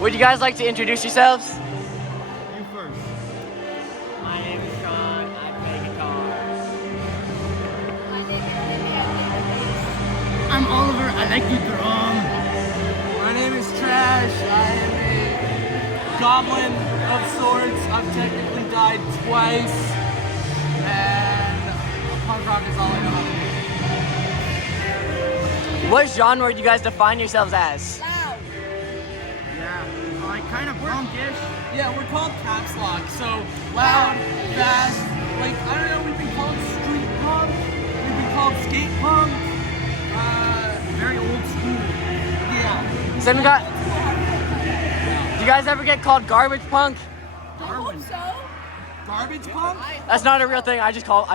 Would you guys like to introduce yourselves? You first. My name is Sean. I play guitar. My name is Libby. I play the bass. I'm Oliver. I like to drum. My name is Trash. I am a goblin of sorts. I've technically died twice. And punk rock is all I know how to do. What genre would you guys define yourselves as? Loud. Yeah. Like kind of punkish. Yeah, we're called Kapslok. So loud, fast. Like, I don't know, we've been called street punk. We've been called skate punk. Very old school. Yeah. So we got. Do you guys ever get called garbage punk? I hope so. Garbage punk? That's not a real thing. I just call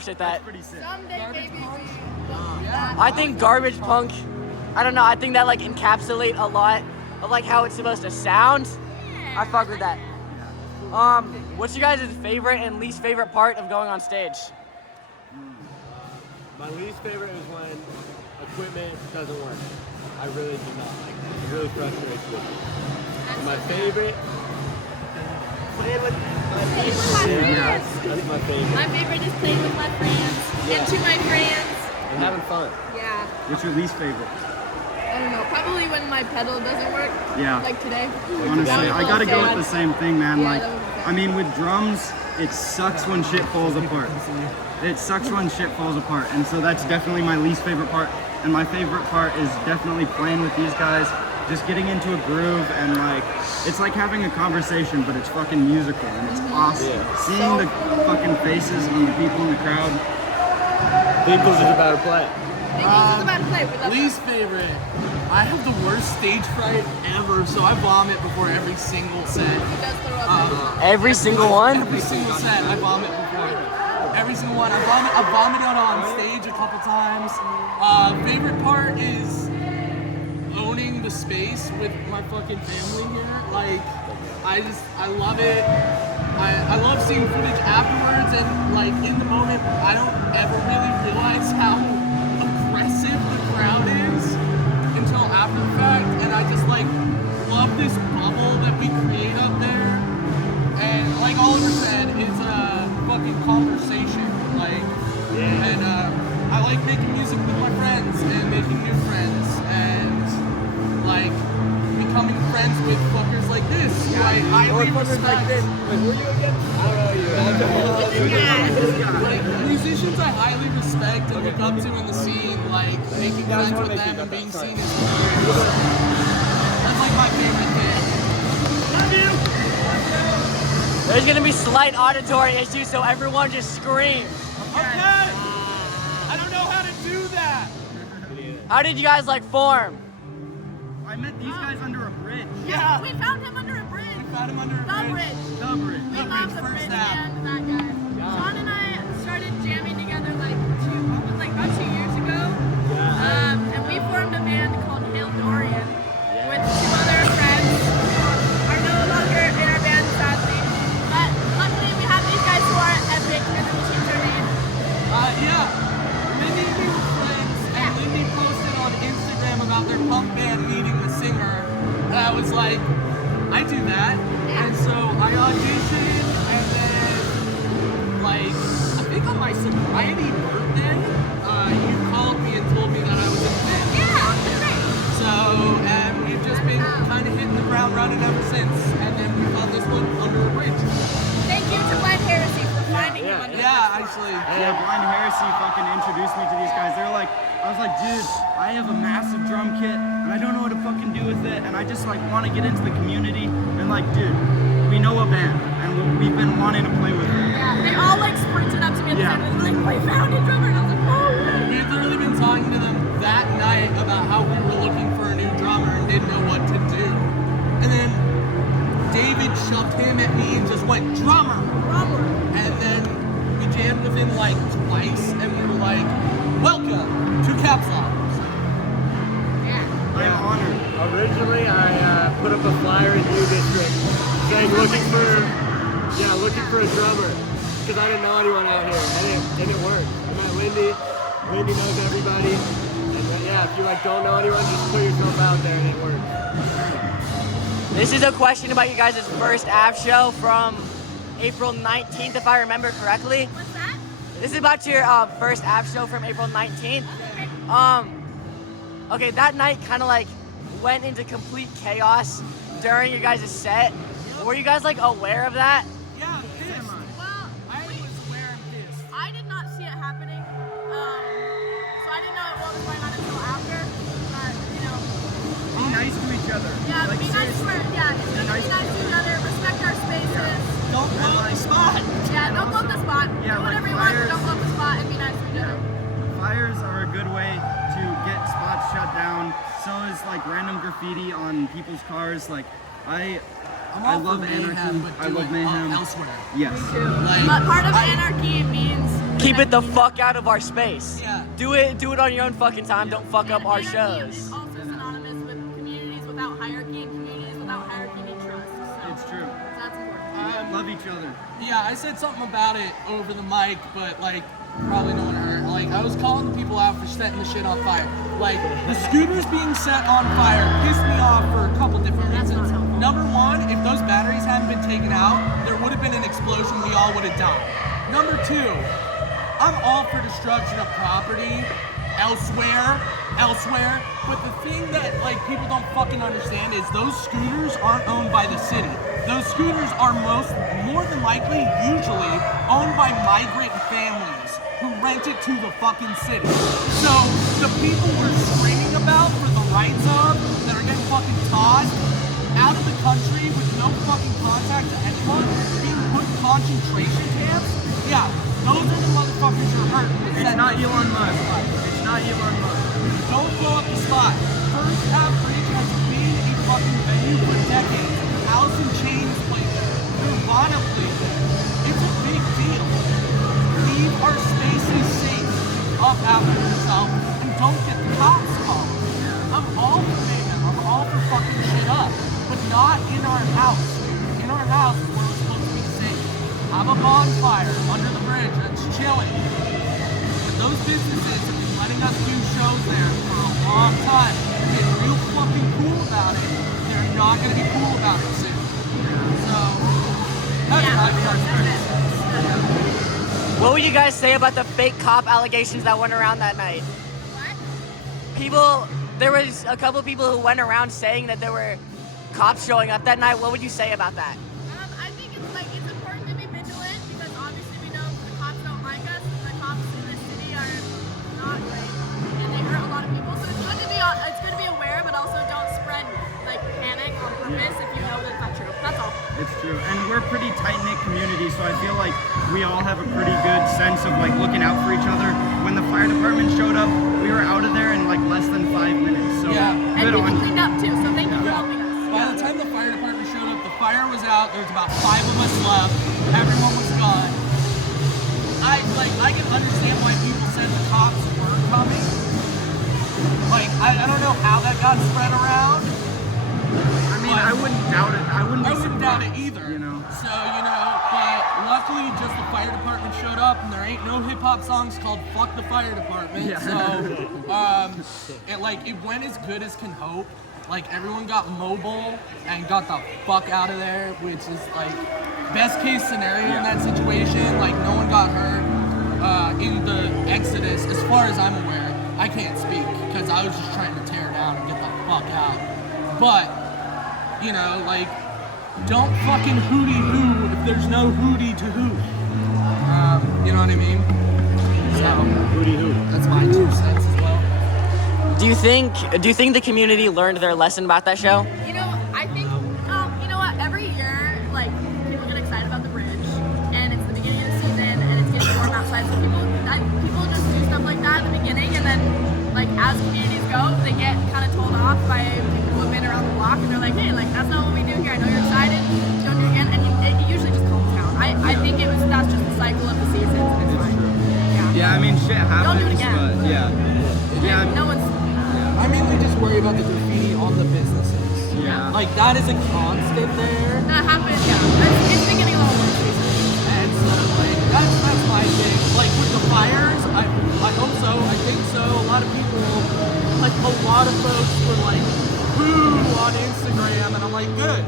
shit that. Pretty sick. Someday maybe we I think garbage punk. I don't know. I think that like encapsulate a lot of like how it's supposed to sound. I fuck with that. What's your guys' favorite and least favorite part of going on stage? My least favorite is when equipment doesn't work. I really do not like that. It really frustrates me. My favorite, playing with my friends. That's my favorite. My favorite is playing with my friends. And to my friends. And having fun. Yeah. What's your least favorite? I don't know. Probably when my pedal doesn't work. Yeah. Like today. Honestly, That was I gotta go sad. with the same thing, man. Yeah, Like, that was sad. I mean, with drums, it sucks when shit falls apart. It sucks when shit falls apart, and so that's definitely my least favorite part. And my favorite part is definitely playing with these guys, just getting into a groove, and like, it's like having a conversation, but it's fucking musical, and it's awesome. Yeah. Seeing the fucking faces on the people in the crowd. People's just about to play. Thank you. This is about to play. We love Least favorite. I have the worst stage fright ever, so I vomit before every single set. He does throw up. Every single one? Every single set, I vomit before. Every single one. I vomited on stage a couple times. Favorite part is owning the space with my fucking family here. Like, I love it. I love seeing footage afterwards, and like in the moment, I don't ever really realize how aggressive the crowd is until after the fact, and I just like love this bubble that we create up there. And like Oliver said, it's a fucking conversation. Like, and I like making music with my friends and making new friends and like becoming friends with fuckers like this. Who I highly respect. Wait, who are you again? I don't know you. Like, musicians I highly respect and look up to in the scene, like making friends with them and being seen as peers. That's like my favorite thing. Love you! There's gonna be slight auditory issues, so everyone just scream. Okay! I don't know how to do that! How did you guys like form? I met these guys under a bridge. Yeah! We found him under a bridge. We found him under a The bridge. bridge. The bridge. We The love bridge, the first bridge step. and that guy. Sean and I started jamming together like about 2 years ago. And we formed a band called Hail Dorian with 2 other friends who are no longer in our band, sadly. But luckily we have these guys who are epic, and then we changed our name. Yeah. Lindy and me were friends, and Lindy posted on Instagram about their punk band needing a singer. And I was like, I do that. Yeah. And so I auditioned, and then, like, I think on my sobriety birthday, you called me and told me that I was in the band. Yeah, that's great. So, and we've just been kind of hitting the ground running ever since. And then we found this one under a bridge. Thank you to Blind Heresy for finding him under Yeah, actually. Yeah, Blind Heresy fucking introduced me to these guys. They're like, I was like, dude, I have a massive drum kit and I don't know what to fucking do with it, and I just like want to get into the community. And like, dude, we know a band and we've been wanting to play with it. Yeah, they all like sprinted up to me at the Yeah. end and like, we found a drummer. And I was like, oh, yeah. We had literally been talking to them that night about how we were looking for a new drummer and didn't know what to do. And then David shoved him at me and just went, drummer! Drummer. And then we jammed with him like twice and we were like, welcome to Kapslok. Yeah. I'm honored. Originally, I put up a flyer in U District saying looking for a drummer because I didn't know anyone out here, and it worked. I met Lindy. Lindy knows everybody, and yeah, if you like don't know anyone, just put yourself out there and it works. This is a question about you guys' first AV show from April 19th, if I remember correctly. What's that? This is about your first AV show from April 19th. Okay, that night kind of like went into complete chaos during your guys' set. Were you guys like aware of that? Yeah, pissed. Well, I was aware and pissed. I did not see it happening, so I didn't know what was going on until after. But you know, Be nice to each other. yeah, Like, be nice to seriously. yeah, it's good to be nice to each other, respect our spaces. Don't blow up the spot. Yeah, don't blow up the spot. Yeah, Do like whatever you want, but fires- don't blow up the spot and be nice to each other. Fires are a good way to get spots shut down. So is like random graffiti on people's cars. Like I I'm all love for mayhem, anarchy. but I do love it mayhem. elsewhere. Yes. Like, But part of anarchy means Keep it the fuck out of our space. Yeah. Do it on your own fucking time. Don't fuck up our anarchy shows. is also synonymous with communities without hierarchy, and communities without hierarchy need trust. So It's true. that's important. Love each other. Yeah, I said something about it over the mic, but like probably no one heard. Like I was calling the people out for setting the shit on fire. Like the scooters being set on fire pissed me off for a couple different That's not reasons. helpful. Number one, if those batteries hadn't been taken out, there would have been an explosion. We all would have died. Number two, I'm all for destruction of property elsewhere. But the thing that like people don't fucking understand is those scooters aren't owned by the city. Those scooters are more than likely, usually, owned by migrant families who rent it to the fucking city. So the people we're screaming about for the rights of that are getting fucking tossed out of the country with no fucking contact to anyone, being put in concentration camps, yeah, those are the motherfuckers you're hurting. It's not Elon Musk. It's not Elon Musk. Don't blow up the spot. First Ave Bridge has been a fucking venue for decades. Alice in Chains played there. Nirvana played there. It's a big deal. Leave our spaces safe up after yourself and don't get the cops called. I'm all for mayhem. I'm all for fucking shit up. But not in our house. In our house is where we're supposed to be safe. Have a bonfire under the bridge that's chilling. And those businesses have been letting us do shows there for a long time. They've been real fucking cool about it. They're not going to be cool about it soon. So, that's my perspective. What would you guys say about the fake cop allegations that went around that night? There was a couple people who went around saying that there were cops showing up that night. What would you say about that? I think it's important to be vigilant because obviously we know the cops don't like us. The cops in this city are not great, and they hurt a lot of people. So it's good to be aware, but also don't spread like panic on purpose if you know that it's not true. That's all. It's true. And we're a pretty tight-knit community, so I feel like we all have a pretty good sense of like looking out for each other. When the fire department showed up, we were out of there in like less than 5 minutes. So Yeah. And good people on you. cleaned up too. So thank you for helping us. By the time the fire department showed up, the fire was out. There was about 5 of us left. Everyone was gone. I can understand why people said the cops were coming. Like, I don't know how that got spread around. I mean, I wouldn't doubt it. I wouldn't doubt it surprised, either. You know. So, but luckily just the fire department showed up and there ain't no hip hop songs called Fuck the Fire Department. Yeah. So, it went as good as can hope. Like, everyone got mobile and got the fuck out of there, which is like best case scenario in that situation. Like, no one got hurt in the exodus, as far as I'm aware. I can't speak because I was just trying to tear it down and get the fuck out. But, don't fucking hootie hoo if there's no hootie to hoot. You know what I mean? So, hootie hoo. That's my 2 cents as well. Do you think the community learned their lesson about that show? I think, you know what, every year, like, people get excited about the bridge, and it's the beginning of the season, and it's getting warm outside, so people just do stuff like that in the beginning, and then, like, as communities go, they get kind of told off by people who have been around the block, and they're like, hey, like, that's not what we do here, I know you're excited, don't do it again, and it usually just calms down. I think that's just the cycle of the seasons, and it's fine. Yeah, I mean, shit happens, Don't do it again. but yeah. No one's... I mainly just worry about the graffiti on the businesses. Yeah. Like, that is a constant there. That happens, yeah. It's beginning a little worse recently. And so, like, that's my thing. Like, with the fires, I hope so. I think so. A lot of people, like, a lot of folks were, like, boo on Instagram, and I'm like, good.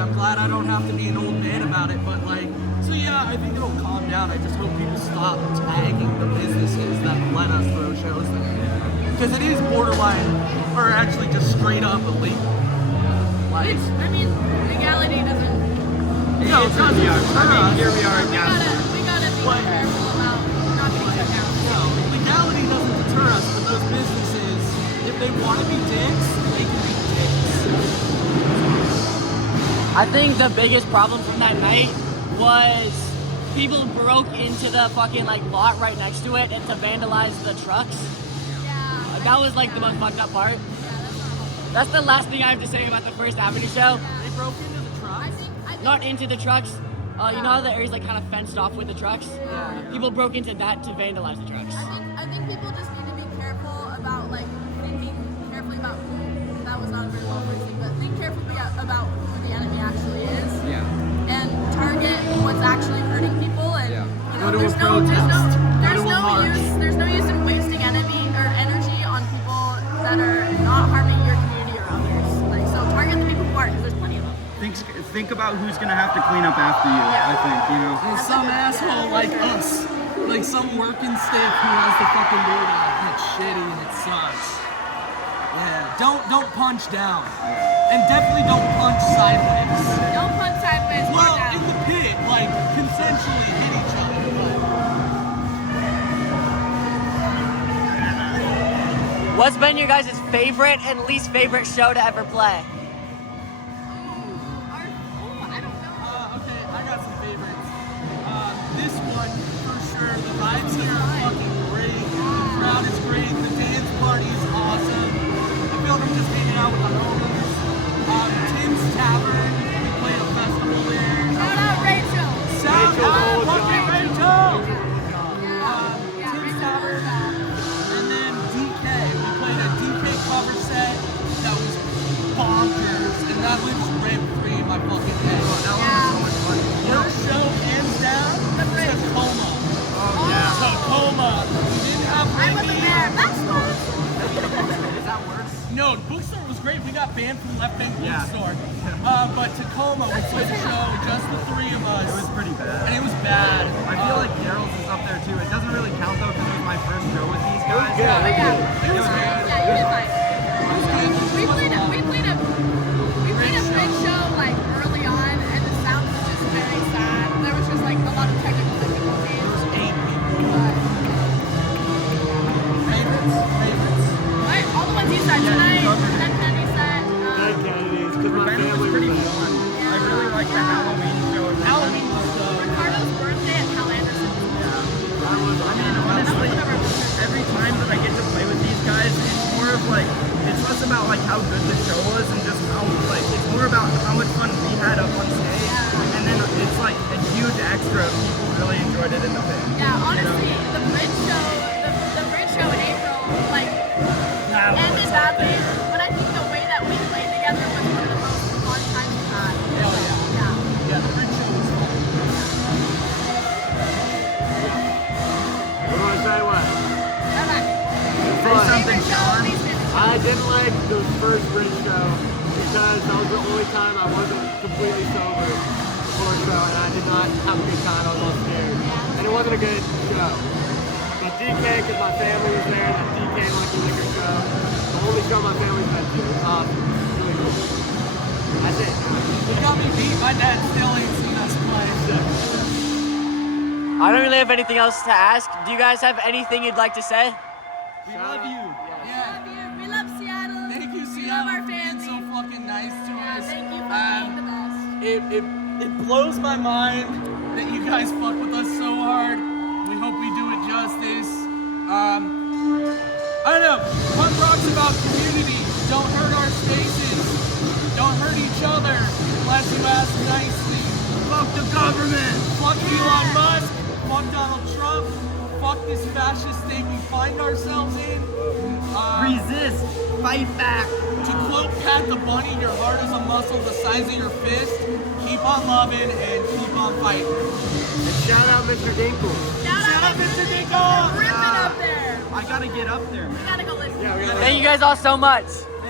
I'm glad I don't have to be an old man about it, but like, so yeah, I think it'll calm down. I just hope people stop tagging the businesses that let us throw shows there. Because it is borderline, or actually just straight up illegal. Like, Which, I mean, legality doesn't. no, it's not Here we are at We Kapslok. gotta be careful about not getting shut down. no, legality doesn't deter us, but those businesses, if they want to be dicks, they can be dicks. I think the biggest problem from that night was people broke into the fucking like lot right next to it and to vandalize the trucks. Yeah. That was like the most fucked up part. Yeah, that's not helpful. That's the last thing I have to say about the First Avenue show. They broke into the truck. I think Not into the trucks. You know how the area's like kind of fenced off with the trucks? Yeah. People broke into that to vandalize the trucks. I think people just need to be careful about like thinking carefully about who. That was not a very well worded thing, but think carefully about who the enemy actually is. Yeah. And target what's actually hurting people. And Yeah. you Go know, to a there's no march. there's no use in wasting energy on people that are not harming your community or others. Like so, target the people who are, because there's plenty of them. Think about who's gonna have to clean up after you. I think And some asshole like us, like some working stiff who has to fucking do that. It's shitty and it sucks. Yeah, don't punch down, and definitely don't punch sideways. Don't punch sideways. Well, or down. in the pit, like consensually hit each other. What's been your guys' favorite and least favorite show to ever play? I don't know. Okay, I got some favorites. This one for sure. The vibes here are fucking great. The crowd is great. The dance party is awesome. I feel like I'm just hanging out with the homies. Tim's Tavern. We played a festival there. Shout out Rachel. Sound Rachel's old fucking job. Rachel. Yeah, Tim's Rachel Tavern. Rachel. And then DK. We played a DK cover set that was bonkers. And that lives rent free in my fucking head. Worst show hands down. The bridge. Tacoma. Oh, yeah. Tacoma. We didn't have I wasn't Ricky. there. That's not. Is that worse? No, bookstore was great. We got banned from Left Bank Bookstore. But Tacoma, we played a show, just the three of us. it was pretty bad. And it was bad. I feel like Daryl's is up there too. It doesn't really count though because it was my first show with these guys. good. Oh, yeah. It was good. Yeah, you did fine. It was good. We played a bridge show like early on, and the sound was just very sad. There was just like a lot of technical difficulties. There was 8 people. But Favorites. all the ones you said tonight, and then Penny said. Dead Kennedys, because my Revenge family was pretty was fun. I really like the Halloween show. Halloween was dope. Ricardo's birthday at Cal Anderson. I mean, honestly, every time that I get to play with these guys, it's more of like, it's less about like how good the show was and just how, like, it's more about how much fun we had up on stage. And then it's like a huge extra. People really enjoyed it in the pit. Yeah, honestly, the bridge show in April, like, ended badly, but I think the way that we played together was one of the most fun times we've had. Hell yeah. Yeah. Yeah, the bridge show was fun. What do I say what? Okay. Fun. something, Favorite show, Sean. least favorite show. I didn't like the first bridge show because that was the only time I wasn't completely sober before a show, and I did not have a good time. I was all scared, and it wasn't a good show. But DK, because my family was there, that DK Lucky Liquor show, the only show my family's been to. It was awesome. Really cool. That's it. You got me beat. My dad still ain't seen us play. I don't really have anything else to ask. Do you guys have anything you'd like to say? We love you. Yeah. Love you. We love Seattle. Thank you, We Seattle, love our for being family. so fucking nice to Yeah, us. thank you for being the best. It blows my mind that you guys fuck with us so hard. We hope we do it justice. I don't know. Punk rock's about community. Don't hurt our spaces. Don't hurt each other unless you ask nicely. Fuck the government. Fuck Elon Musk. Fuck Donald Trump. Fuck this fascist state we find ourselves in. Resist. Fight back. To quote Pat the Bunny, your heart is a muscle the size of your fist. Keep on loving and keep on fighting. And shout out Mr. Dinkle. Shout out Mr. Mr. Dinkle. Ripping up there. I gotta get up there, man. We gotta go listen. Yeah, we gotta Thank you guys all so much.